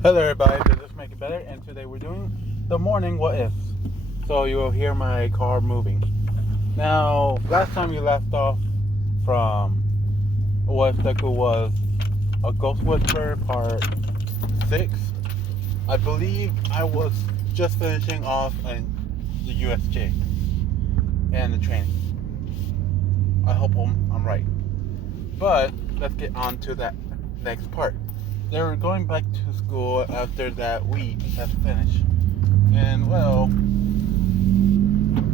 Hello everybody, this is Make It Better, and today we're doing the morning what ifs. So you will hear my car moving. Now, last time you left off from what if deku was a Ghost Whisperer part 6, I believe I was just finishing off in the USJ and the training. I hope I'm right. But let's get on to that next part. They were going back to school after that week has finished. And well,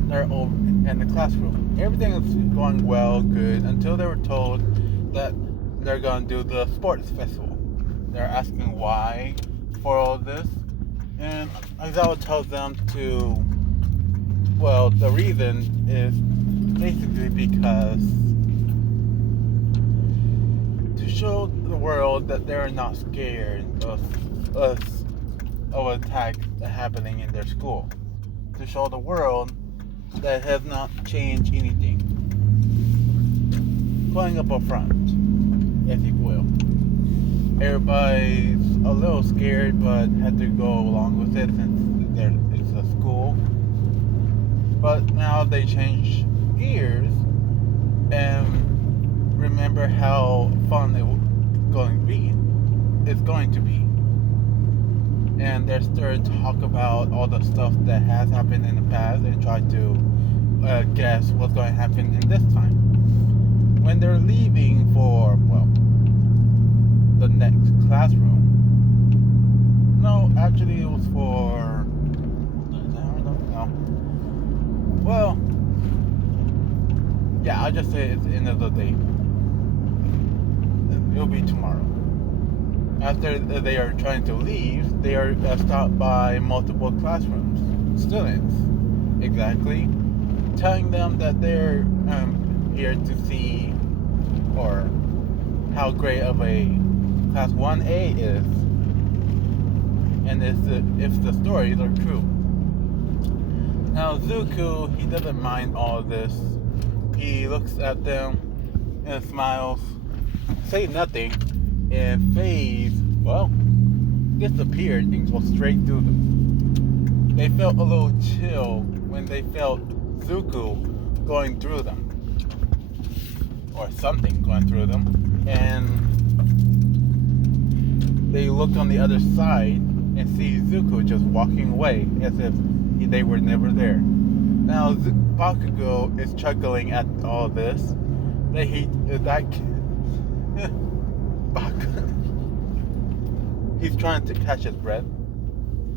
they're over in the classroom. Everything is going well, good, until they were told that they're going to do the sports festival. They're asking why for all this. And Aizawa tells them to, well, the reason is basically because to show the world that they're not scared of an attack happening in their school. To show the world that has not changed anything. Putting up a front, if you will. Everybody's a little scared, but had to go along with it since it's a school. But now they change gears and remember how fun it's going to be. And they're starting to talk about all the stuff that has happened in the past and try to guess what's going to happen in this time. When they're leaving for, well, the next classroom, no, actually it was for, I don't know. Well, yeah, I'll just say it's the end of the day. It'll be tomorrow. After they are trying to leave, they are stopped by multiple classrooms, students, exactly, telling them that they're here to see or how great of a class 1A is, and if the stories are true. Now Zuko, he doesn't mind all of this. He looks at them and smiles, say nothing, and phase, well, disappeared and go straight through them. They felt a little chill when they felt Zuko going through them. Or something going through them. And they looked on the other side and see Zuko just walking away as if they were never there. Now Bakugo is chuckling at all this. He's trying to catch his breath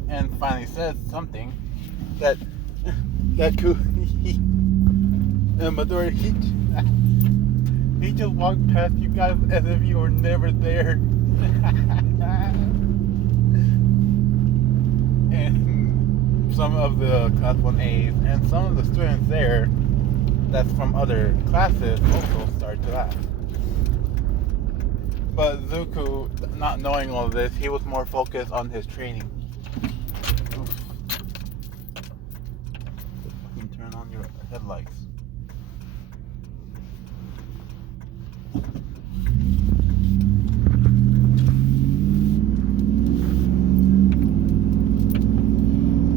and finally says something that could Midori, he just walked past you guys as if you were never there. And some of the class 1As and some of the students there that's from other classes also started to laugh. But Zuko, not knowing all this, he was more focused on his training. Oof. You can turn on your headlights.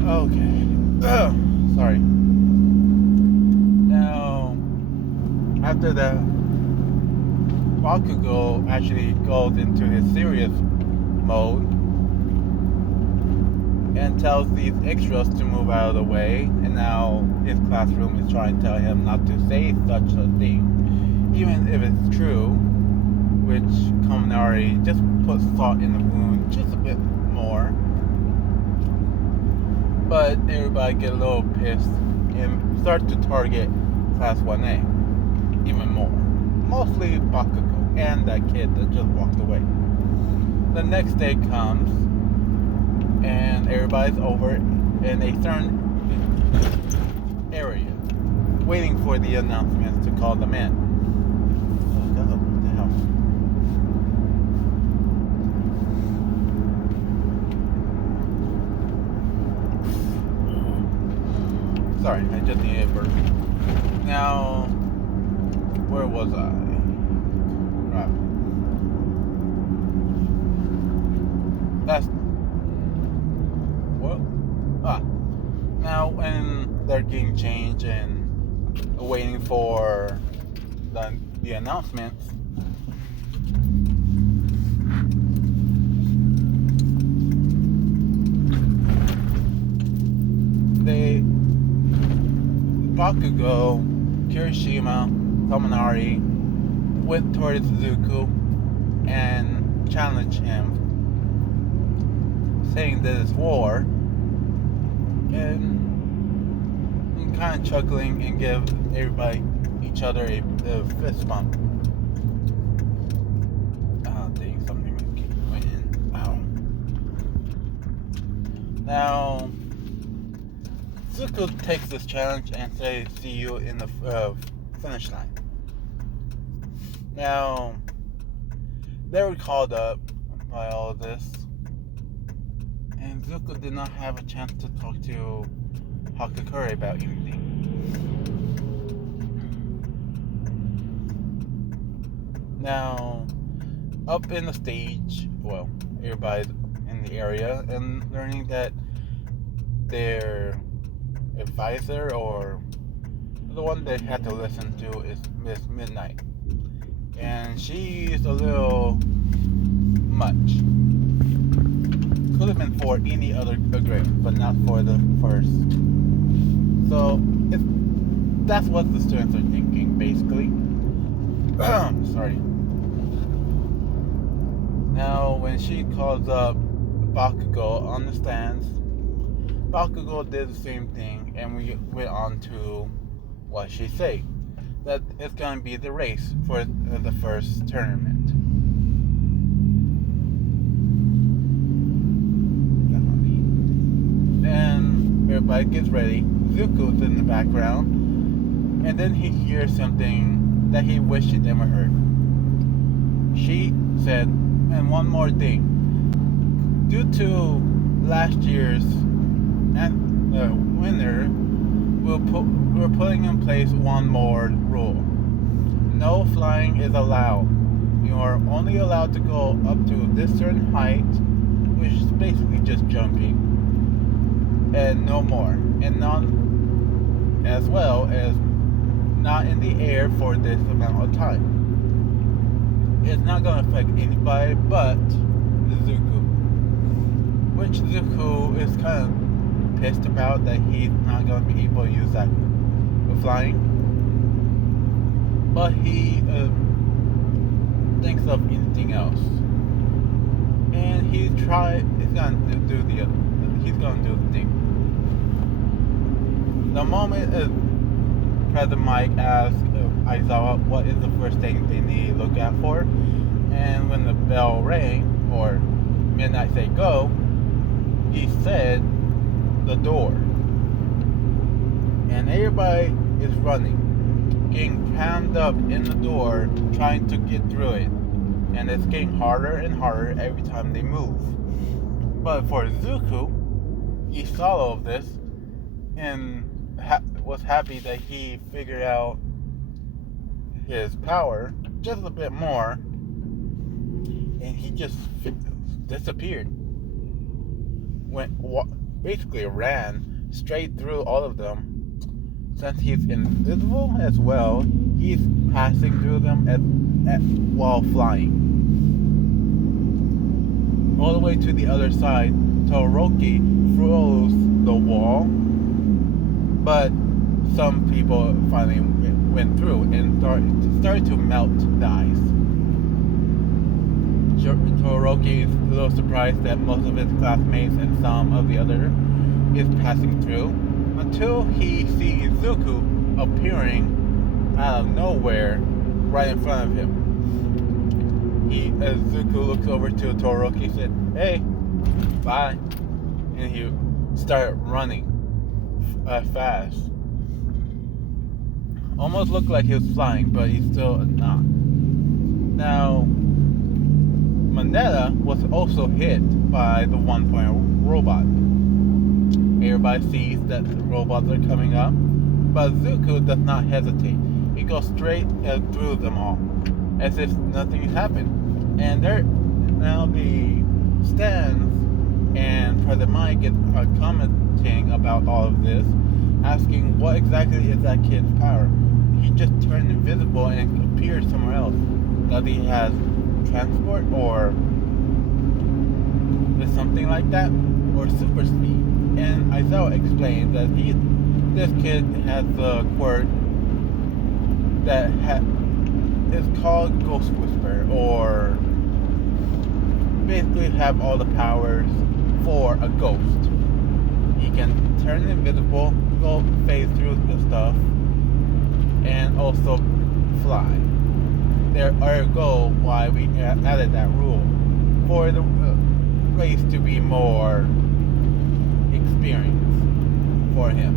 Okay. Sorry. Now, after that, Bakugo actually goes into his serious mode and tells these extras to move out of the way, and now his classroom is trying to tell him not to say such a thing, even if it's true, which Kaminari just puts salt in the wound just a bit more. But everybody get a little pissed and start to target Class 1A even more. Mostly Bakugo and that kid that just walked away. The next day comes and everybody's over in a certain area waiting for the announcements to call them in. Oh God, what the hell? Sorry, I just needed a burp. Now, where was I? Right. getting changed and waiting for the announcements, Bakugo, Kirishima, Tominari went towards Zuko and challenged him, saying that it's war, and kind of chuckling and give each other a fist bump. Oh, dang, something is keep going in. Ow. Now, Zuko takes this challenge and says, "See you in the finish line." Now, they were called up by all of this, and Zuko did not have a chance to talk to Hakakure about anything. Now, up in the stage, well, everybody's in the area and learning that their advisor, or the one they had to listen to, is Miss Midnight. And she's a little much. Could have been for any other grade, but not for the first. So that's what the students are thinking, basically. Sorry. Now, when she calls up Bakugo on the stands, Bakugo did the same thing, and we went on to what she said, that it's going to be the race for the first tournament. Then everybody gets ready. Zuko's in the background, and then he hears something that he wished he never heard. She said, "And one more thing. Due to last year's winner, we're putting in place one more rule. No flying is allowed. You are only allowed to go up to this certain height, which is basically just jumping, and no more. And not as well as not in the air for this amount of time. It's not going to affect anybody but Zuko." Which Zuko is kind of pissed about, that he's not going to be able to use that for flying. But he thinks of anything else. And he's going to do the thing. The moment President Mike asks Aizawa what is the first thing they need to look out for, and when the bell rang, or Midnight said go, he said the door. And everybody is running, getting crammed up in the door, trying to get through it. And it's getting harder and harder every time they move. But for Zuko, he saw all of this and was happy that he figured out his power just a bit more, and he just disappeared. Basically ran straight through all of them. Since he's invisible as well, he's passing through them while flying. All the way to the other side, Todoroki froze the wall, but some people finally went through and started to melt the ice. Todoroki is a little surprised that most of his classmates and some of the other is passing through, until he sees Zuko appearing out of nowhere right in front of him. As Zuko looks over to Todoroki, and said, "Hey, bye," and he started running fast. Almost looked like he was flying, but he's still not. Now, Mineta was also hit by the 1-point robot. Everybody sees that the robots are coming up, but Zuko does not hesitate. He goes straight through them all, as if nothing happened. And now the stands and President Mike are commenting about all of this, asking what exactly is that kid's power. He just turned invisible and appeared somewhere else. Does he have transport or something like that? Or super speed? And Aizawa explained that this kid has a quirk that is called Ghost Whisper, or basically have all the powers for a ghost. He can turn invisible, go phase through the stuff, and also fly. Ergo, why we added that rule for the race to be more experience for him.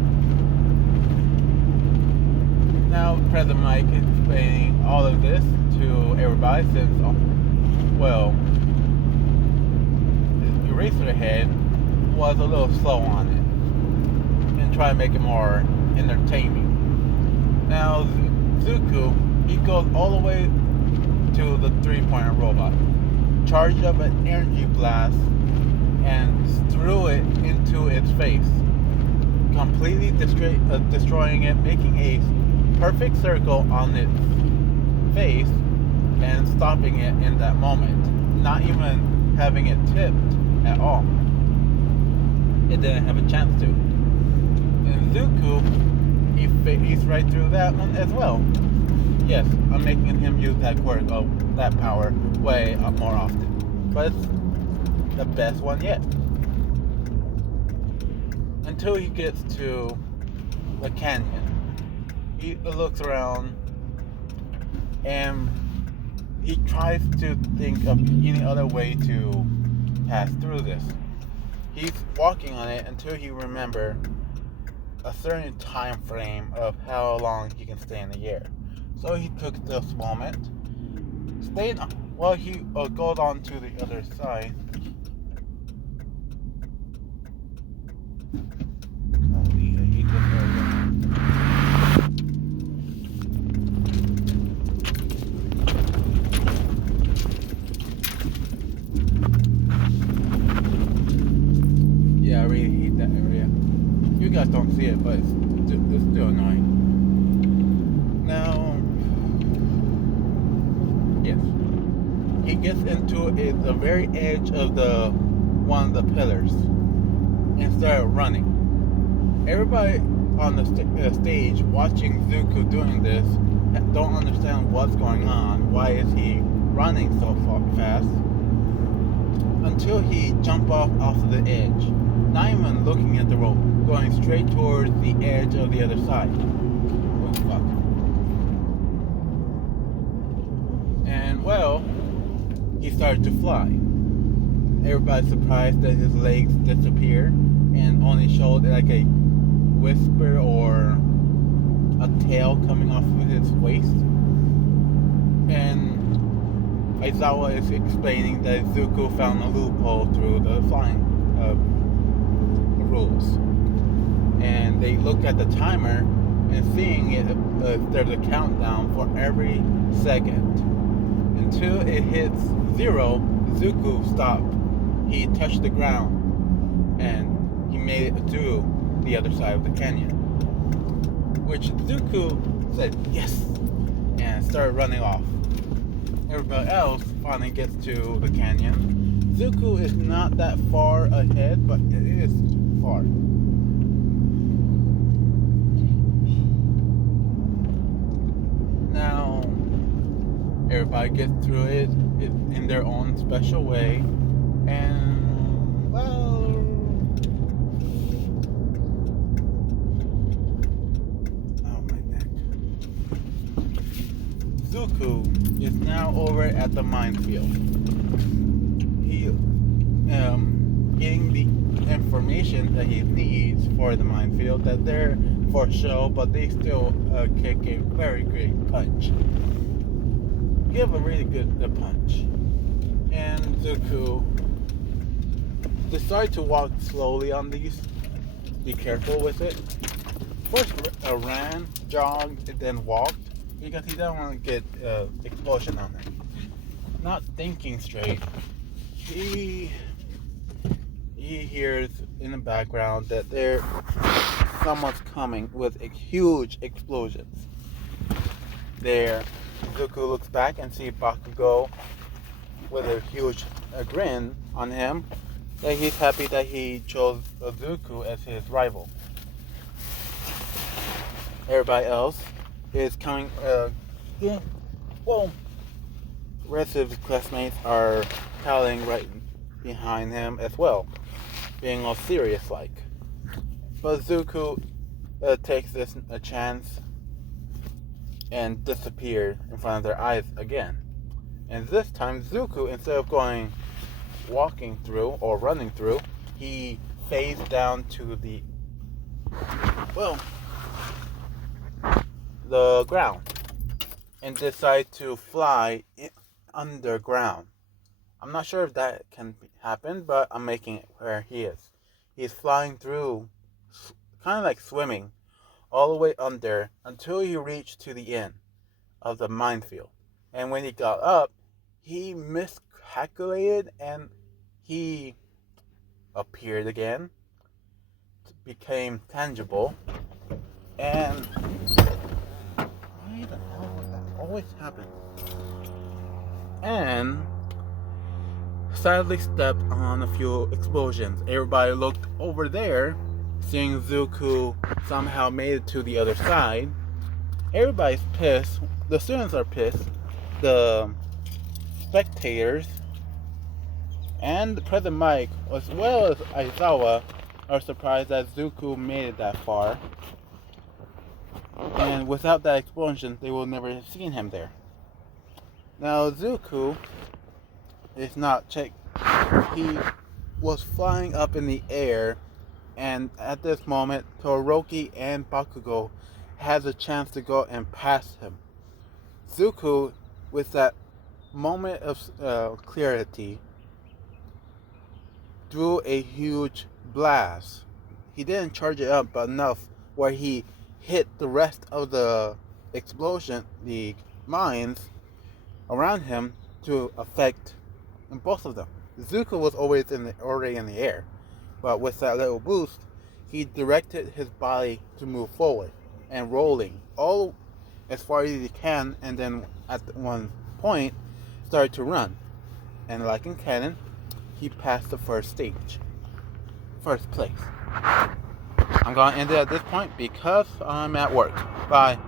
Now, President Mike is explaining all of this to everybody since, well, Eraserhead was a little slow on it and try to make it more entertaining. Now, Zuko, he goes all the way to the three-pointer robot, charged up an energy blast, and threw it into its face, completely destroying it, making a perfect circle on its face and stopping it in that moment, not even having it tipped at all. It didn't have a chance to. And Zuko, he's right through that one as well. Yes, I'm making him use that quirk of that power way more often, but it's the best one yet. Until he gets to the canyon. He looks around and he tries to think of any other way to pass through this. He's walking on it until he remembers a certain time frame of how long he can stay in the air. So he took this moment, stayed while he goes on to the other side. Golly, I hate this area. Yeah, I really hate that area. You guys don't see it, but it's still annoying. Now, yes, he gets into the very edge of one of the pillars and started running. Everybody on the stage watching Zuko doing this don't understand what's going on. Why is he running so fast? Until he jumped off of the edge, not even looking at the rope, going straight towards the edge of the other side. Oh fuck. And well, he started to fly. Everybody's surprised that his legs disappeared and only showed like a whisper or a tail coming off of his waist. And Aizawa is explaining that Zuko found a loophole through the flying rules. And they look at the timer and seeing it, there's a countdown for every second. Until it hits 0, Zuko stopped. He touched the ground and he made it through the other side of the canyon. Which Zuko said yes and started running off. Everybody else finally gets to the canyon. Zuko is not that far ahead, but it is far. Now, everybody gets through it in their own special way, and well, oh my neck. Zuko is now over at the minefield. He getting the information that he needs for the minefield, that they're for show, but they still kick a very great punch. Give a really good punch. And Zuko decide to walk slowly on these. Be careful with it. First ran, jogged, and then walked because he doesn't want to get explosion on it. Not thinking straight. He hears in the background that they're someone's coming with huge explosions. There, Zuko looks back and sees Bakugo with a huge grin on him. That he's happy that he chose Zuko as his rival. Everybody else is coming. Well, the rest of his classmates are toweling right behind him as well, being all serious like. But Zuko takes this a chance and disappeared in front of their eyes again. And this time, Zuko, instead of walking through or running through, he phased down to the ground and decided to fly underground. I'm not sure if that can happen, but I'm making it where he is. He's flying through, kind of like swimming, all the way under until he reached to the end of the minefield. And when he got up, he miscalculated and he appeared again, became tangible, and why the hell would that always happen? And sadly stepped on a few explosions. Everybody looked over there, seeing Zuko somehow made it to the other side. Everybody's pissed. The students are pissed. The spectators and President Mike, as well as Aizawa, are surprised that Zuko made it that far. And without that explosion, they will never have seen him there. Now, Zuko is not checked. He was flying up in the air, and at this moment, Todoroki and Bakugo has a chance to go and pass him. Zuko, with that moment of clarity, threw a huge blast. He didn't charge it up, but enough where he hit the rest of the explosion, the mines around him, to affect both of them. Zuko was already in the air, but with that little boost, he directed his body to move forward and rolling all as far as he can, and then at one point started to run. And like in canon, he passed the first place. I'm going to end it at this point because I'm at work. Bye.